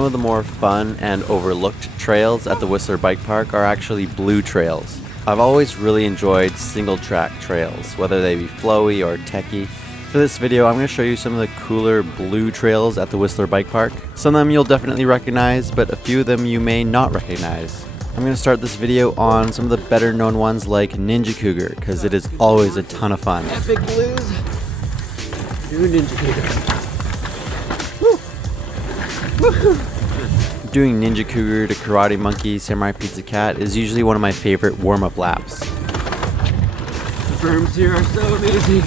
Some of the more fun and overlooked trails at the Whistler Bike Park are actually blue trails. I've always really enjoyed single track trails, whether they be flowy or techy. For this video, I'm going to show you some of the cooler blue trails at the Whistler Bike Park. Some of them you'll definitely recognize, but a few of them you may not recognize. I'm going to start this video on some of the better known ones like Ninja Cougar, because it is always a ton of fun. Epic blues, new Ninja Cougar. Doing Ninja Cougar to Karate Monkey, Samurai Pizza Cat is usually one of my favorite warm-up laps. The berms here are so amazing.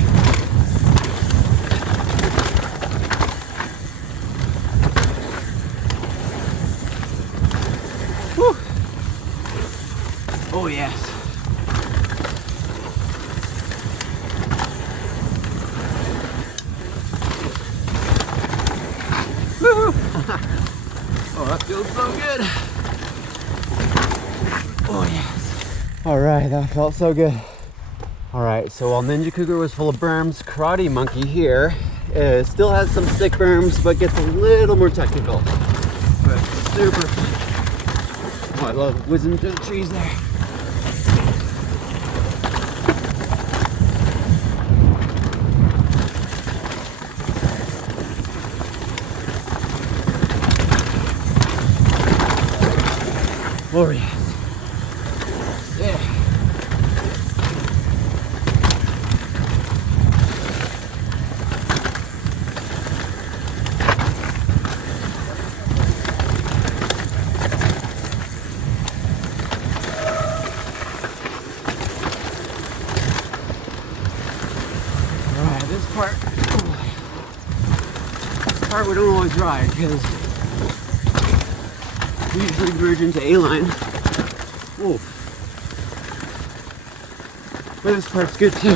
Woo. Oh yes. Woo. Oh, that feels so good. Oh yes. Alright, that felt so good. Alright, so while Ninja Cougar was full of berms, Karate Monkey here still has some stick berms, but gets a little more technical. But super fun. Oh, I love whizzing through the trees there. Oh yes. Yeah. Alright, this part we don't always ride because we usually merge into A-line. Oh. But this part's good too.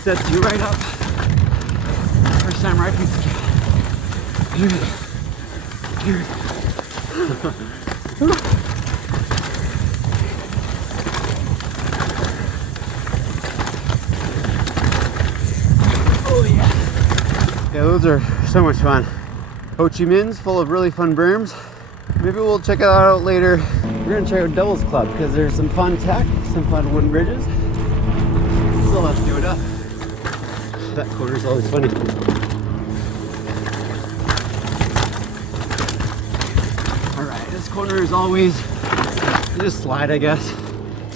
Sets you right up for Samurai Pizza Cat. Here it is. Here it is. Oh yeah. Yeah, those are so much fun. Ho Chi Minh's full of really fun berms. Maybe we'll check it out later. We're gonna check out Devil's Club because there's some fun tech, some fun wooden bridges. So let's do it up. That corner's always funny. Alright, this corner is always just slide, I guess.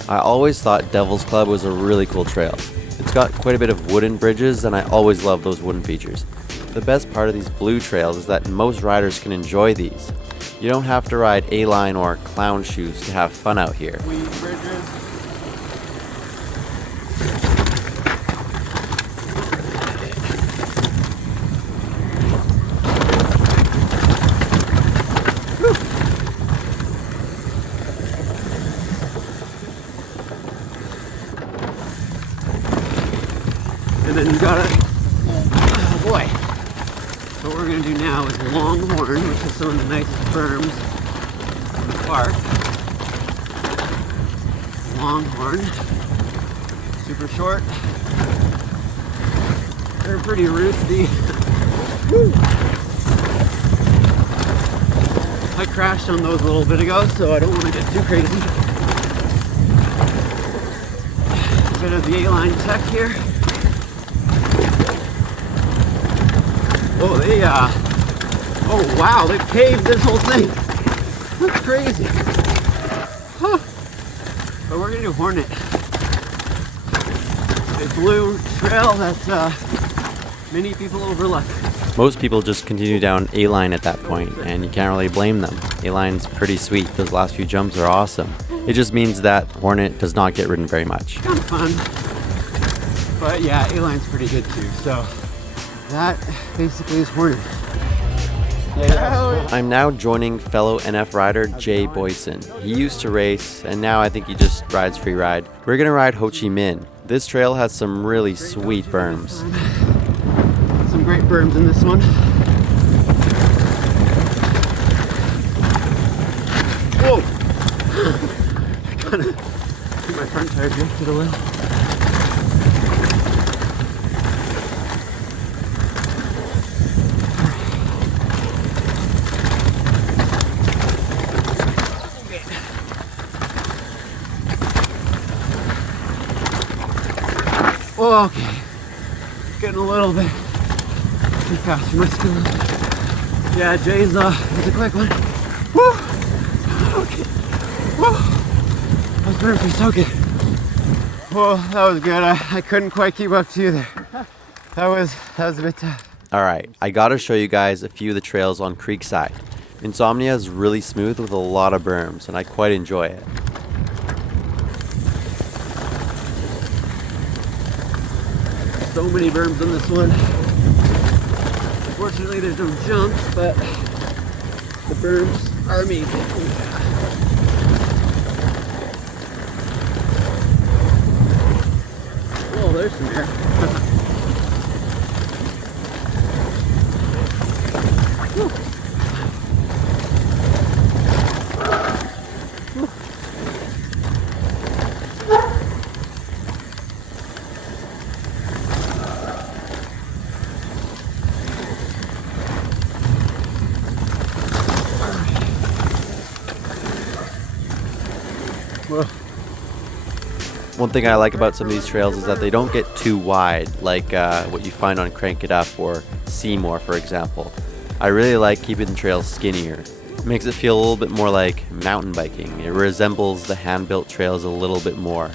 I always thought Devil's Club was a really cool trail. It's got quite a bit of wooden bridges and I always love those wooden features. The best part of these blue trails is that most riders can enjoy these. You don't have to ride A-line or clown shoes to have fun out here. And then you got it. Oh boy. So what we're going to do now is Longhorn, which is some of the nicest berms in the park. Longhorn. Super short. They're pretty rootsy. I crashed on those a little bit ago, so I don't want to get too crazy. A bit of the A-line tech here. Oh, oh wow, they paved this whole thing. That's crazy. Huh. But we're gonna do Hornet. A blue trail that many people overlook. Most people just continue down A-line at that point, and you can't really blame them. A-line's pretty sweet, those last few jumps are awesome. It just means that Hornet does not get ridden very much. Kind of fun. But yeah, A-line's pretty good too, so that basically is Hornet. I'm now joining fellow NF rider Jay Boyson. He used to race, and now I think he just rides free ride. We're gonna ride Ho Chi Minh. This trail has some really sweet berms. Some great berms in this one. Whoa! I think my front tire drifted a little. Oh, okay. Getting a little bit too fast for my skills. Yeah, Jay's is a quick one. Woo! Okay. Woo! Those burpees so good. Whoa, that was good. I couldn't quite keep up to you there. That was a bit tough. Alright, I gotta show you guys a few of the trails on Creekside. Insomnia is really smooth with a lot of berms, and I quite enjoy it. So many berms on this one. Unfortunately, there's no jumps, but the berms are amazing. Oh, there's some air. One thing I like about some of these trails is that they don't get too wide, like what you find on Crank It Up or Seymour, for example. I really like keeping the trails skinnier. It makes it feel a little bit more like mountain biking. It resembles the hand-built trails a little bit more.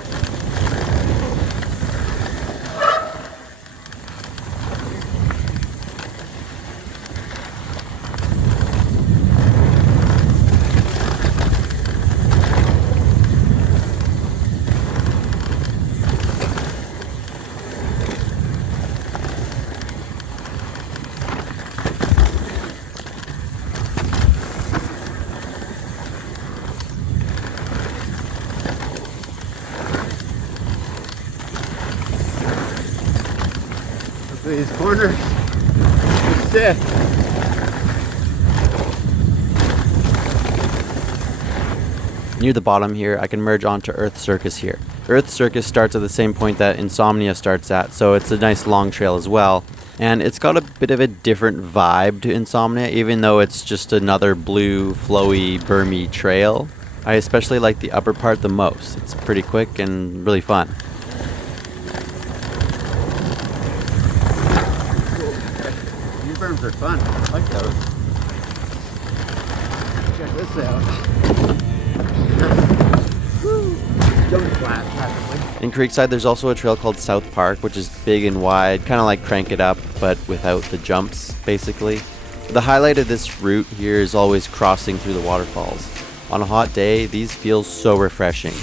These corners are sick. Near the bottom here, I can merge onto Earth Circus here. Earth Circus starts at the same point that Insomnia starts at, so it's a nice long trail as well. And it's got a bit of a different vibe to Insomnia, even though it's just another blue, flowy, bermy trail. I especially like the upper part the most. It's pretty quick and really fun. These berms are fun. I like those. Check this out. Jumping flat, practically. In Creekside, there's also a trail called South Park, which is big and wide, kind of like Crank It Up, but without the jumps, basically. The highlight of this route here is always crossing through the waterfalls. On a hot day, these feel so refreshing.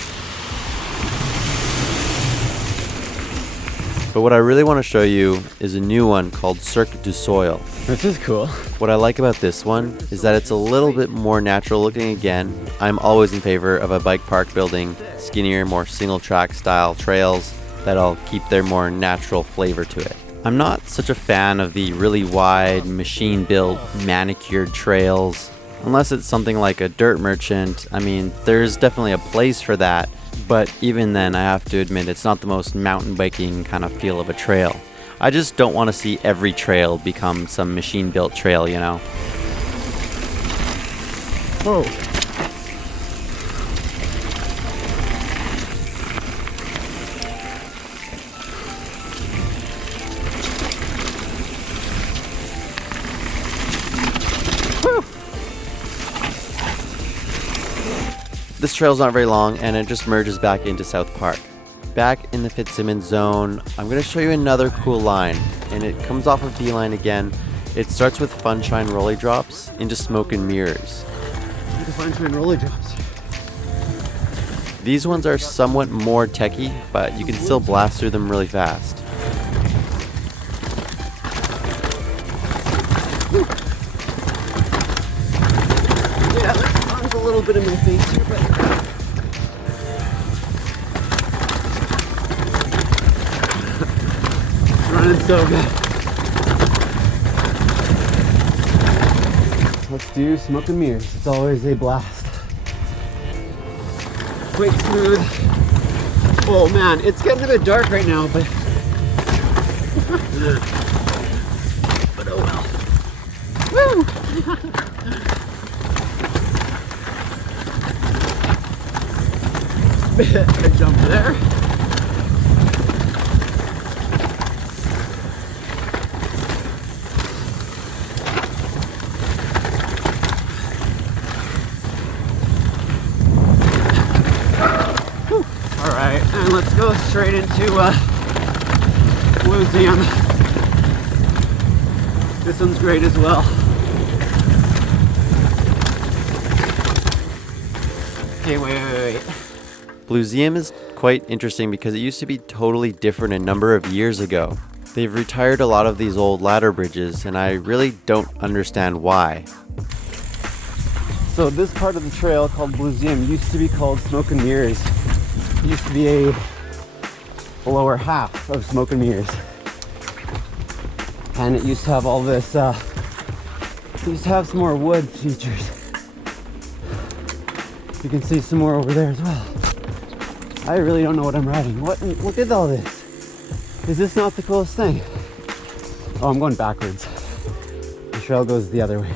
But what I really want to show you is a new one called Cirque Du Soil. This is cool. What I like about this one is that it's a little bit more natural looking again. I'm always in favor of a bike park building skinnier, more single track style trails that'll keep their more natural flavor to it. I'm not such a fan of the really wide, machine built, manicured trails. Unless it's something like a dirt merchant. I mean, there's definitely a place for that. But even then, I have to admit, it's not the most mountain biking kind of feel of a trail. I just don't want to see every trail become some machine-built trail, you know? Whoa. This trail's not very long, and it just merges back into South Park. Back in the Fitzsimmons zone, I'm going to show you another cool line, and it comes off of D-line again. It starts with FUNSHINE rolly drops into smoke and mirrors. The FUNSHINE rolly drops. These ones are somewhat more techy, but you can still blast through them really fast. Yeah, that sounds a little bit in my face here, but running so good. Let's do smoke and mirrors. It's always a blast. Quick, smooth. Oh man, it's getting a bit dark right now, but but oh well. Woo! A jump there. let's go straight into BLUESEUM. This one's great as well. Okay, wait. BLUESEUM is quite interesting because it used to be totally different a number of years ago. They've retired a lot of these old ladder bridges, and I really don't understand why. So this part of the trail called BLUESEUM used to be called Smoke and Mirrors. It used to be a lower half of Smoke and Mirrors. And it used to have all this, it used to have some more wood features. You can see some more over there as well. I really don't know what I'm riding. Look at all this. Is this not the coolest thing? Oh, I'm going backwards. The trail goes the other way.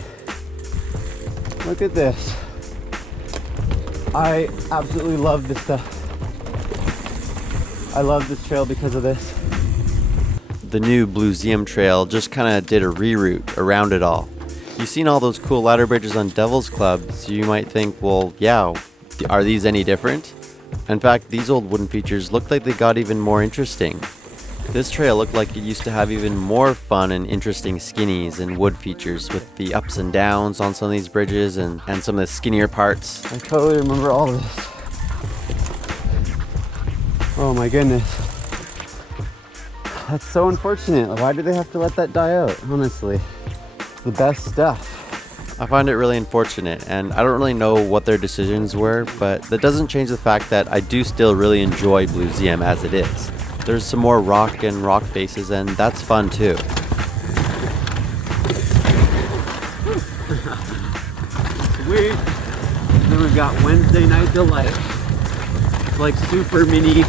Look at this. I absolutely love this stuff. I love this trail because of this. The new BLUESEUM trail just kind of did a reroute around it all. You've seen all those cool ladder bridges on Devil's Club, so you might think, well, yeah, are these any different? In fact, these old wooden features look like they got even more interesting. This trail looked like it used to have even more fun and interesting skinnies and wood features with the ups and downs on some of these bridges and some of the skinnier parts. I totally remember all of this. Oh my goodness. That's so unfortunate. Why did they have to let that die out, honestly? It's the best stuff. I find it really unfortunate, and I don't really know what their decisions were, but that doesn't change the fact that I do still really enjoy BLUESEUM as it is. There's some more rock and rock faces, and that's fun too. Sweet. Then we've got Wednesday Night Delight. It's like super mini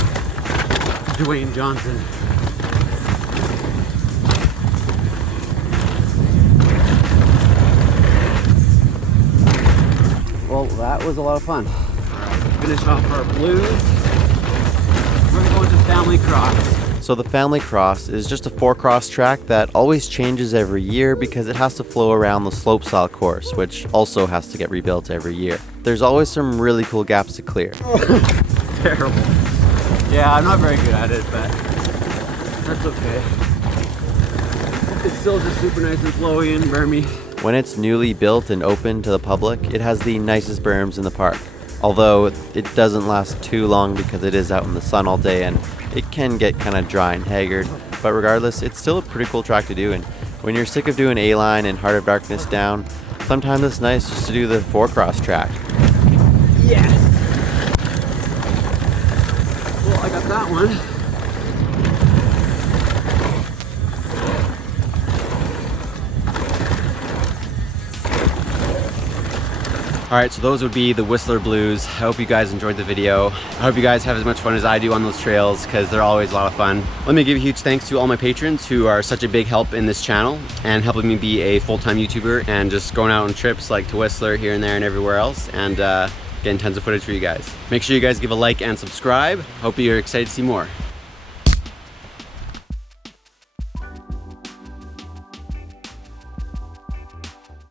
Dwayne Johnson. Well, that was a lot of fun. Finish off our blues. We're going to Family Cross. So the Family Cross is just a 4-cross track that always changes every year because it has to flow around the slopestyle course, which also has to get rebuilt every year. There's always some really cool gaps to clear. Terrible. Yeah, I'm not very good at it, but that's okay. It's still just super nice and flowy and bermy. When it's newly built and open to the public, it has the nicest berms in the park. Although it doesn't last too long because it is out in the sun all day and it can get kind of dry and haggard. But regardless, it's still a pretty cool track to do, and when you're sick of doing A-line and Heart of Darkness down, sometimes it's nice just to do the 4-cross track. Yes! Well, I got that one. Alright, so those would be the Whistler Blues. I hope you guys enjoyed the video. I hope you guys have as much fun as I do on those trails because they're always a lot of fun. Let me give a huge thanks to all my patrons who are such a big help in this channel and helping me be a full-time YouTuber and just going out on trips like to Whistler here and there and everywhere else and getting tons of footage for you guys. Make sure you guys give a like and subscribe. Hope you're excited to see more.